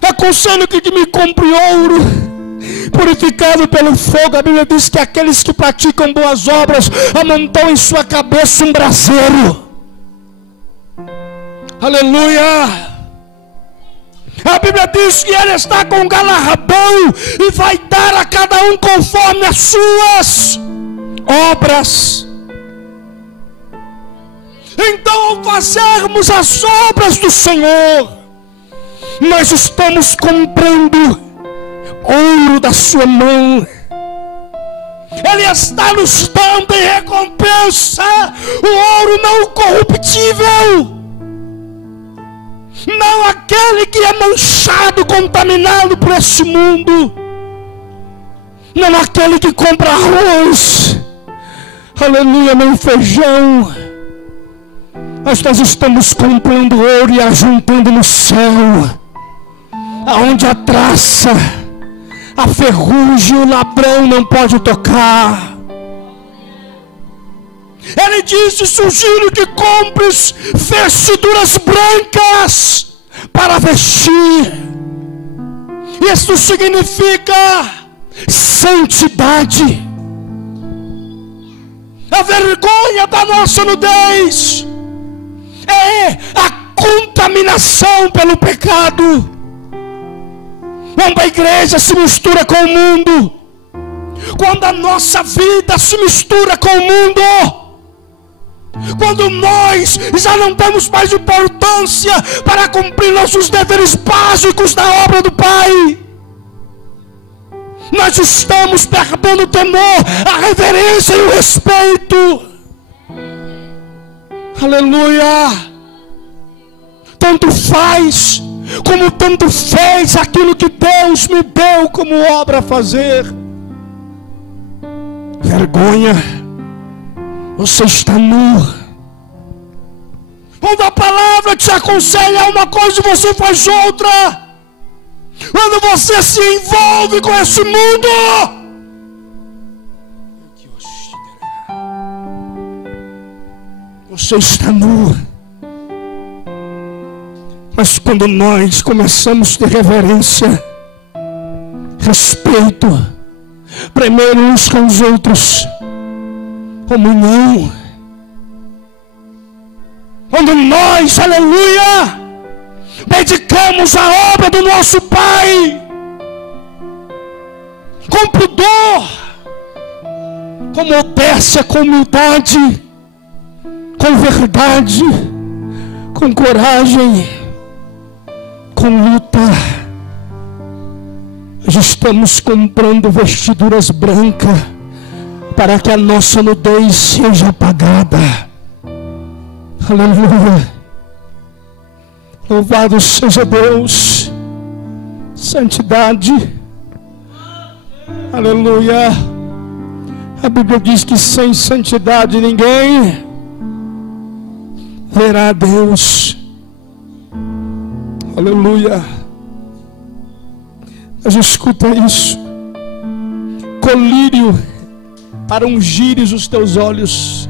Aconselho que me compre ouro purificado pelo fogo. A Bíblia diz que aqueles que praticam boas obras amontam em sua cabeça um braseiro. Aleluia. A Bíblia diz que ele está com um galardão e vai dar a cada um conforme as suas obras. Então, ao fazermos as obras do Senhor, nós estamos comprando ouro da sua mão. Ele está nos dando em recompensa o ouro não corruptível, não aquele que é manchado, contaminado por esse mundo, não aquele que compra arroz, aleluia, nem feijão. Mas nós estamos comprando ouro e ajuntando no céu, aonde a traça, a ferrugem, o ladrão não pode tocar. Ele disse: sugiro que compres vestiduras brancas para vestir. Isso significa santidade. A vergonha da nossa nudez é a contaminação pelo pecado. Quando a igreja se mistura com o mundo, quando a nossa vida se mistura com o mundo, quando nós já não damos mais importância para cumprir nossos deveres básicos da obra do Pai, nós estamos perdendo o temor, a reverência e o respeito. Aleluia. Tanto faz como tanto fez aquilo que Deus me deu como obra a fazer. Vergonha. Você está nu. Quando a palavra te aconselha uma coisa, você faz outra. Quando você se envolve com esse mundo, você está nu. Mas quando nós começamos a ter reverência, respeito, primeiro uns com os outros, comunhão, quando nós, aleluia, dedicamos a obra do nosso Pai com pudor, com modéstia, com humildade, com verdade, com coragem, com luta, nós estamos comprando vestiduras brancas para que a nossa nudez seja apagada. Aleluia. Louvado seja Deus. Santidade. Aleluia. A Bíblia diz que sem santidade ninguém verá a Deus. Aleluia. Mas escuta isso. Colírio para ungires os teus olhos,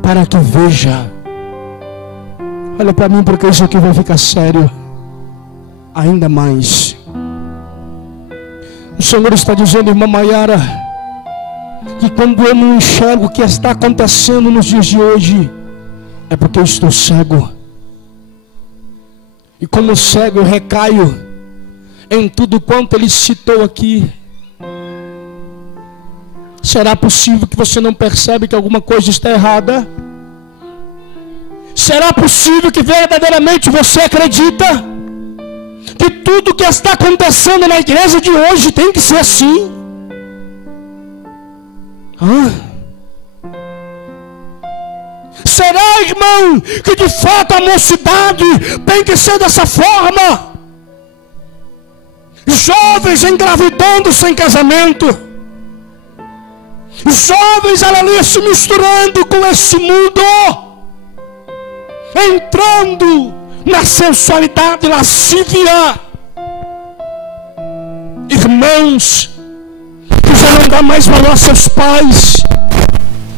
para que veja. Olha para mim, porque isso aqui vai ficar sério ainda mais. O Senhor está dizendo, irmã Maiara, que quando eu não enxergo o que está acontecendo nos dias de hoje, é porque eu estou cego. E como cego eu recaio em tudo quanto ele citou aqui. Será possível que você não percebe que alguma coisa está errada? Será possível que verdadeiramente você acredita que tudo que está acontecendo na igreja de hoje tem que ser assim? Será, irmão, que de fato a mocidade tem que ser dessa forma? Jovens engravidando sem casamento, jovens, aleluia, se misturando com esse mundo, entrando na sensualidade lascívia. Irmãos, que já não dá mais valor a seus pais,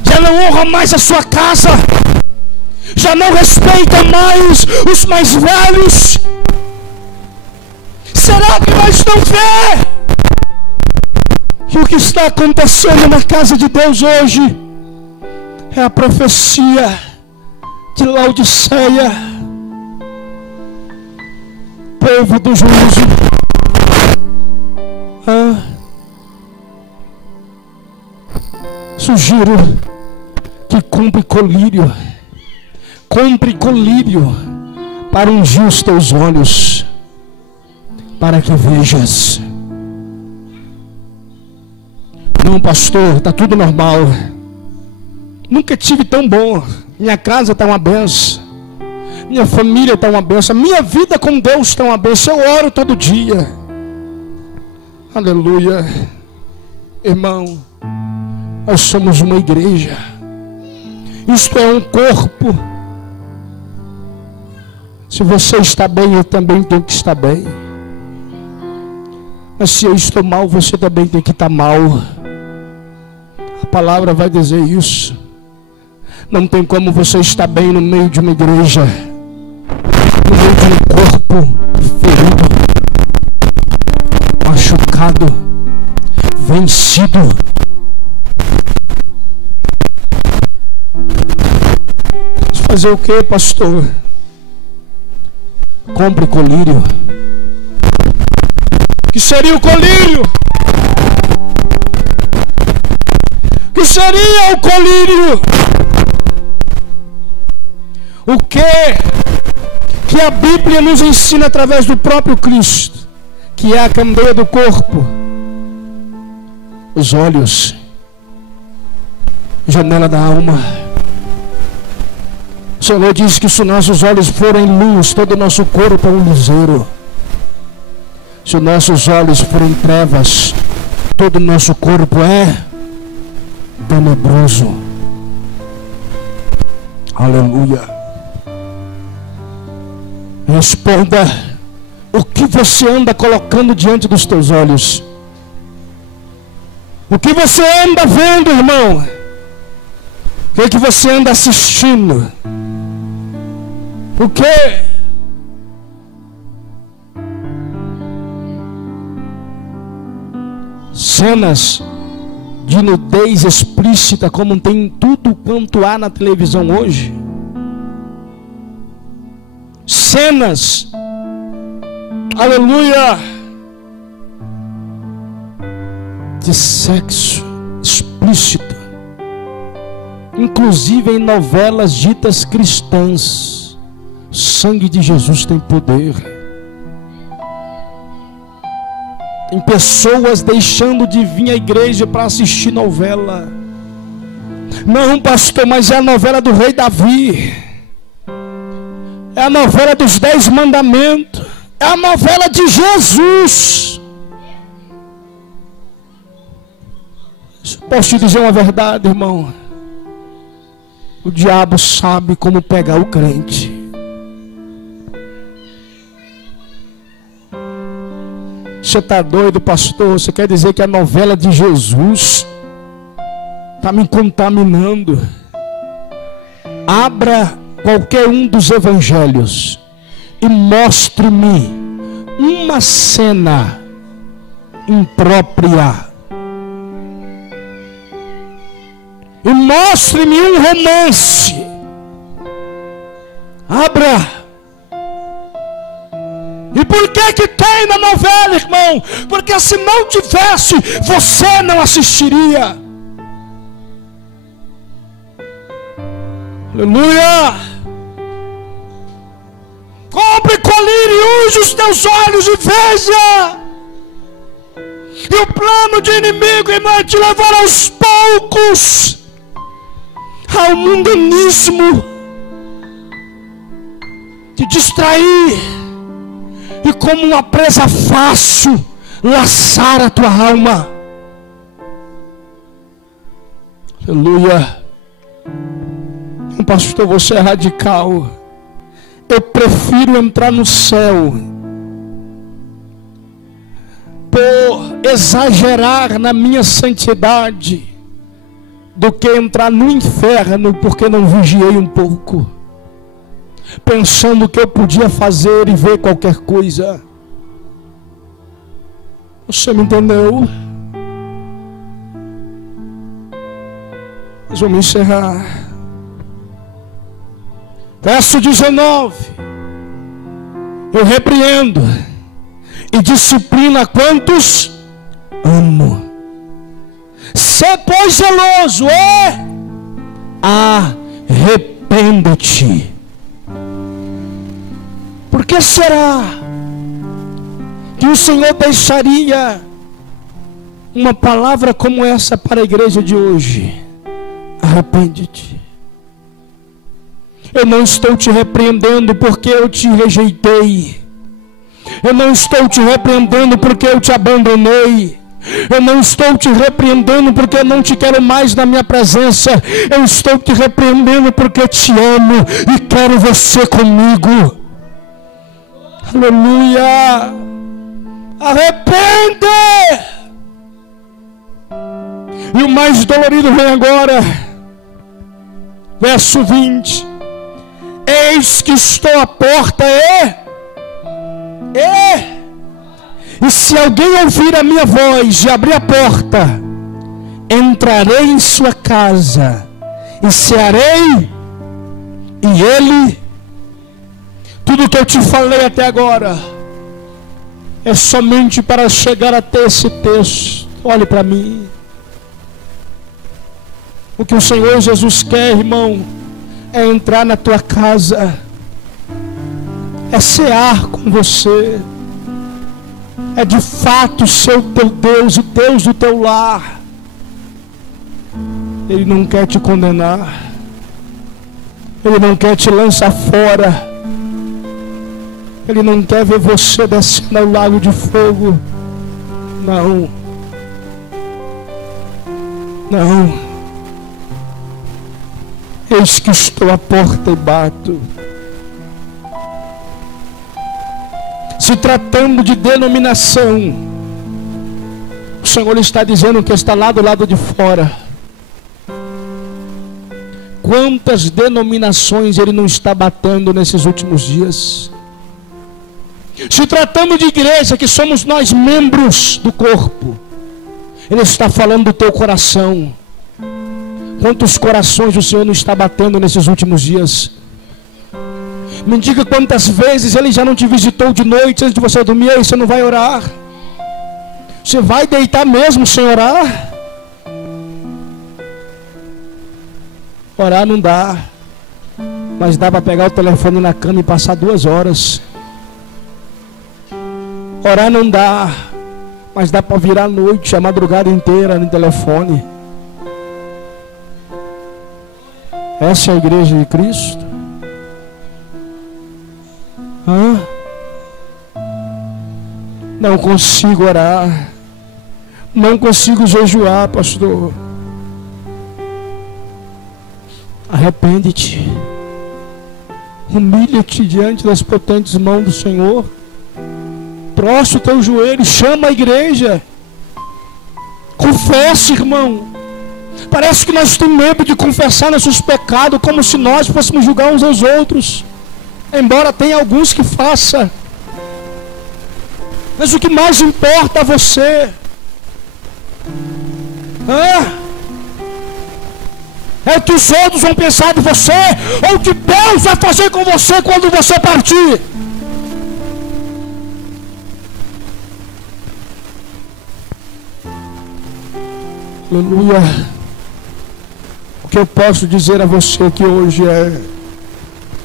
já não honra mais a sua casa, já não respeita mais os mais velhos. Será que nós não vê que o que está acontecendo na casa de Deus hoje é a profecia de Laodiceia, povo do juízo? Sugiro que compre colírio para ungir os teus olhos, para que vejas. Não, pastor, está tudo normal. Nunca tive tão bom. Minha casa está uma benção, minha família está uma benção, minha vida com Deus está uma benção. Eu oro todo dia. Aleluia. Irmão, nós somos uma igreja. Isto é um corpo. Se você está bem, eu também tenho que estar bem. Mas se eu estou mal, você também tem que estar mal. A palavra vai dizer isso. Não tem como você estar bem no meio de uma igreja, no meio de um corpo ferido, machucado, vencido. Fazer o que, pastor? Compre colírio. Que seria o colírio? Que seria o colírio? O que a Bíblia nos ensina através do próprio Cristo, que é a candeia do corpo, os olhos, janela da alma. O Senhor diz que se nossos olhos forem luz, todo o nosso corpo é um luzeiro. Se os nossos olhos forem trevas, todo o nosso corpo é tenebroso. Aleluia. Responda: o que você anda colocando diante dos teus olhos? O que você anda vendo, irmão? O que você anda assistindo? O que? Cenas de nudez explícita, como tem tudo quanto há na televisão hoje. Cenas, aleluia, de sexo explícito, inclusive em novelas ditas cristãs. O sangue de Jesus tem poder. Tem pessoas deixando de vir à igreja para assistir novela. Não, pastor, mas é a novela do rei Davi, é a novela dos 10 mandamentos, é a novela de Jesus. Posso te dizer uma verdade, irmão? O diabo sabe como pegar o crente. Você está doido, pastor? Você quer dizer que a novela de Jesus está me contaminando? Abra qualquer um dos evangelhos e mostre-me uma cena imprópria. E mostre-me um romance. Abra. E por que tem na novela, irmão? Porque se não tivesse, você não assistiria. Aleluia. Compre colírio e use os teus olhos e veja. E o plano de inimigo, irmão, é te levar aos poucos ao mundanismo, te distrair e como uma presa fácil laçar a tua alma. Aleluia. Pastor, você é radical. Eu prefiro entrar no céu por exagerar na minha santidade do que entrar no inferno porque não vigiei um pouco, pensando que eu podia fazer e ver qualquer coisa. Você me entendeu? Mas vamos encerrar. Verso 19. Eu repreendo e disciplino a quantos amo. Sê, pois, zeloso e arrepende-te. Por que será que o Senhor deixaria uma palavra como essa para a igreja de hoje? Arrepende-te. Eu não estou te repreendendo porque eu te rejeitei. Eu não estou te repreendendo porque eu te abandonei. Eu não estou te repreendendo porque eu não te quero mais na minha presença. Eu estou te repreendendo porque eu te amo e quero você comigo. Aleluia. Arrepende. E o mais dolorido vem agora. Verso 20. Eis que estou à porta e se alguém ouvir a minha voz e abrir a porta, entrarei em sua casa e cearei e ele. Tudo que eu te falei até agora é somente para chegar até esse texto. Olhe para mim. O que o Senhor Jesus quer, irmão, é entrar na tua casa, é cear com você, é de fato ser o teu Deus, o Deus do teu lar. Ele não quer te condenar, Ele não quer te lançar fora, Ele não quer ver você descendo ao lago de fogo. Não, não. Eis que estou à porta e bato. Se tratando de denominação, o Senhor está dizendo que está lá do lado de fora. Quantas denominações Ele não está batendo nesses últimos dias? Se tratando de igreja, que somos nós membros do corpo, Ele está falando do teu coração. Quantos corações o Senhor não está batendo nesses últimos dias? Me diga quantas vezes Ele já não te visitou de noite antes de você dormir. Aí você não vai orar? Você vai deitar mesmo sem orar? Orar não dá, mas dá para pegar o telefone na cama e passar 2 horas. Orar não dá, mas dá para virar a noite, a madrugada inteira no telefone. Essa é a igreja de Cristo? Não consigo orar, não consigo jejuar, pastor. Arrepende-te, humilha-te diante das potentes mãos do Senhor, prostra o teu joelho, chama a igreja, confesse, irmão. Parece que nós temos medo de confessar nossos pecados, como se nós fôssemos julgar uns aos outros, embora tenha alguns que façam. Mas o que mais importa a você é o que os outros vão pensar de você, ou o que Deus vai fazer com você quando você partir. Aleluia. O que eu posso dizer a você que hoje é: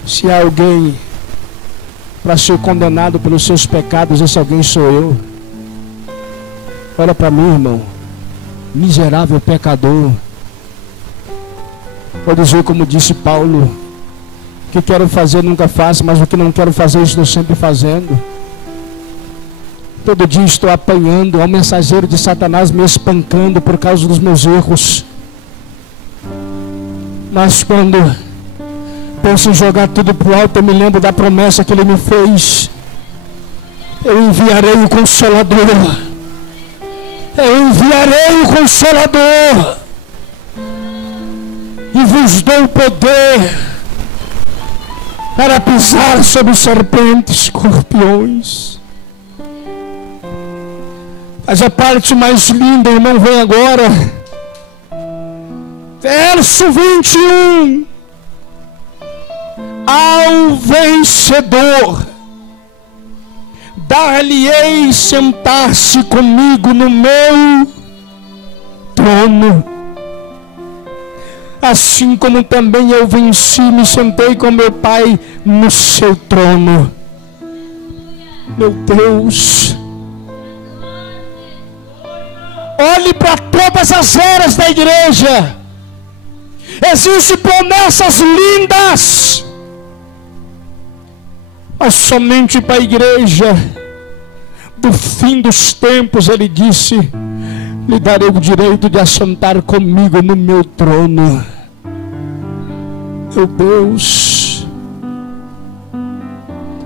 se há alguém para ser condenado pelos seus pecados, esse alguém sou eu. Olha para mim, irmão, miserável pecador. Vou dizer como disse Paulo: o que quero fazer nunca faço, mas o que não quero fazer estou sempre fazendo. Todo dia estou apanhando, há um mensageiro de Satanás me espancando por causa dos meus erros. Mas quando penso em jogar tudo para o alto, eu me lembro da promessa que Ele me fez: eu enviarei o Consolador. Eu enviarei o Consolador e vos dou poder para pisar sobre serpentes, escorpiões. Mas a parte mais linda, irmão, vem agora. Verso 21. Ao vencedor dar-lhe-ei sentar-se comigo no meu trono, assim como também eu venci e me sentei com meu Pai no seu trono. Meu Deus, olhe para todas as eras da igreja. Existem promessas lindas, mas somente para a igreja do fim dos tempos Ele disse: lhe darei o direito de assentar comigo no meu trono. Meu Deus,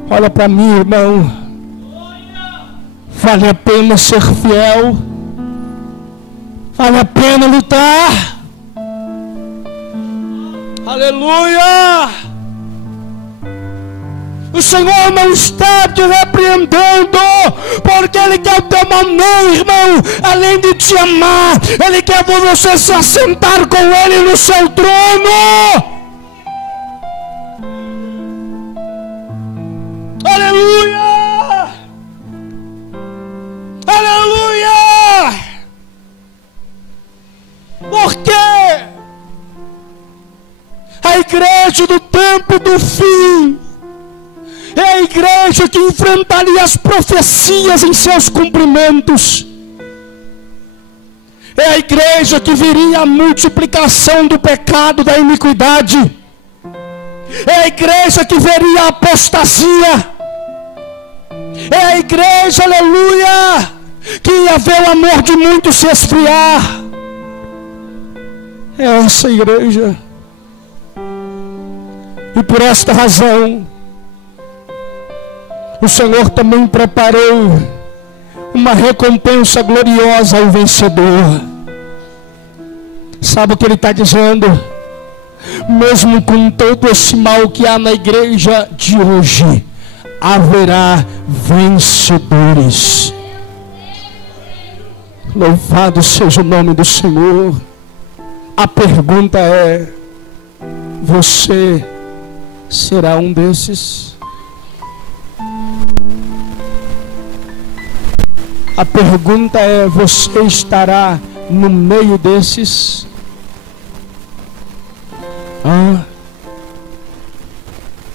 olha para mim, irmão. Vale a pena ser fiel, vale a pena lutar. Aleluia! O Senhor não está te repreendendo porque Ele quer o teu mal, não, irmão. Além de te amar, Ele quer você se assentar com Ele no seu trono. Aleluia! Aleluia! Por quê? A igreja do tempo do fim é a igreja que enfrentaria as profecias em seus cumprimentos. É a igreja que viria a multiplicação do pecado, da iniquidade. É a igreja que veria a apostasia. É a igreja, aleluia, que ia ver o amor de muitos se esfriar. É essa igreja. E por esta razão, o Senhor também preparou uma recompensa gloriosa ao vencedor. Sabe o que Ele está dizendo? Mesmo com todo esse mal que há na igreja de hoje, haverá vencedores. Louvado seja o nome do Senhor. A pergunta é: você será um desses? A pergunta é: você estará no meio desses?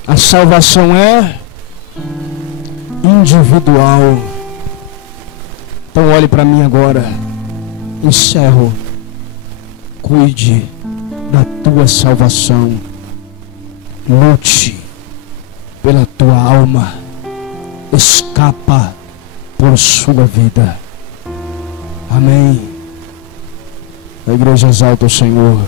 A salvação é individual. Então olhe para mim agora. Encerro. Cuide da tua salvação. Lute pela tua alma. Escapa por sua vida. Amém. A igreja exalta o Senhor.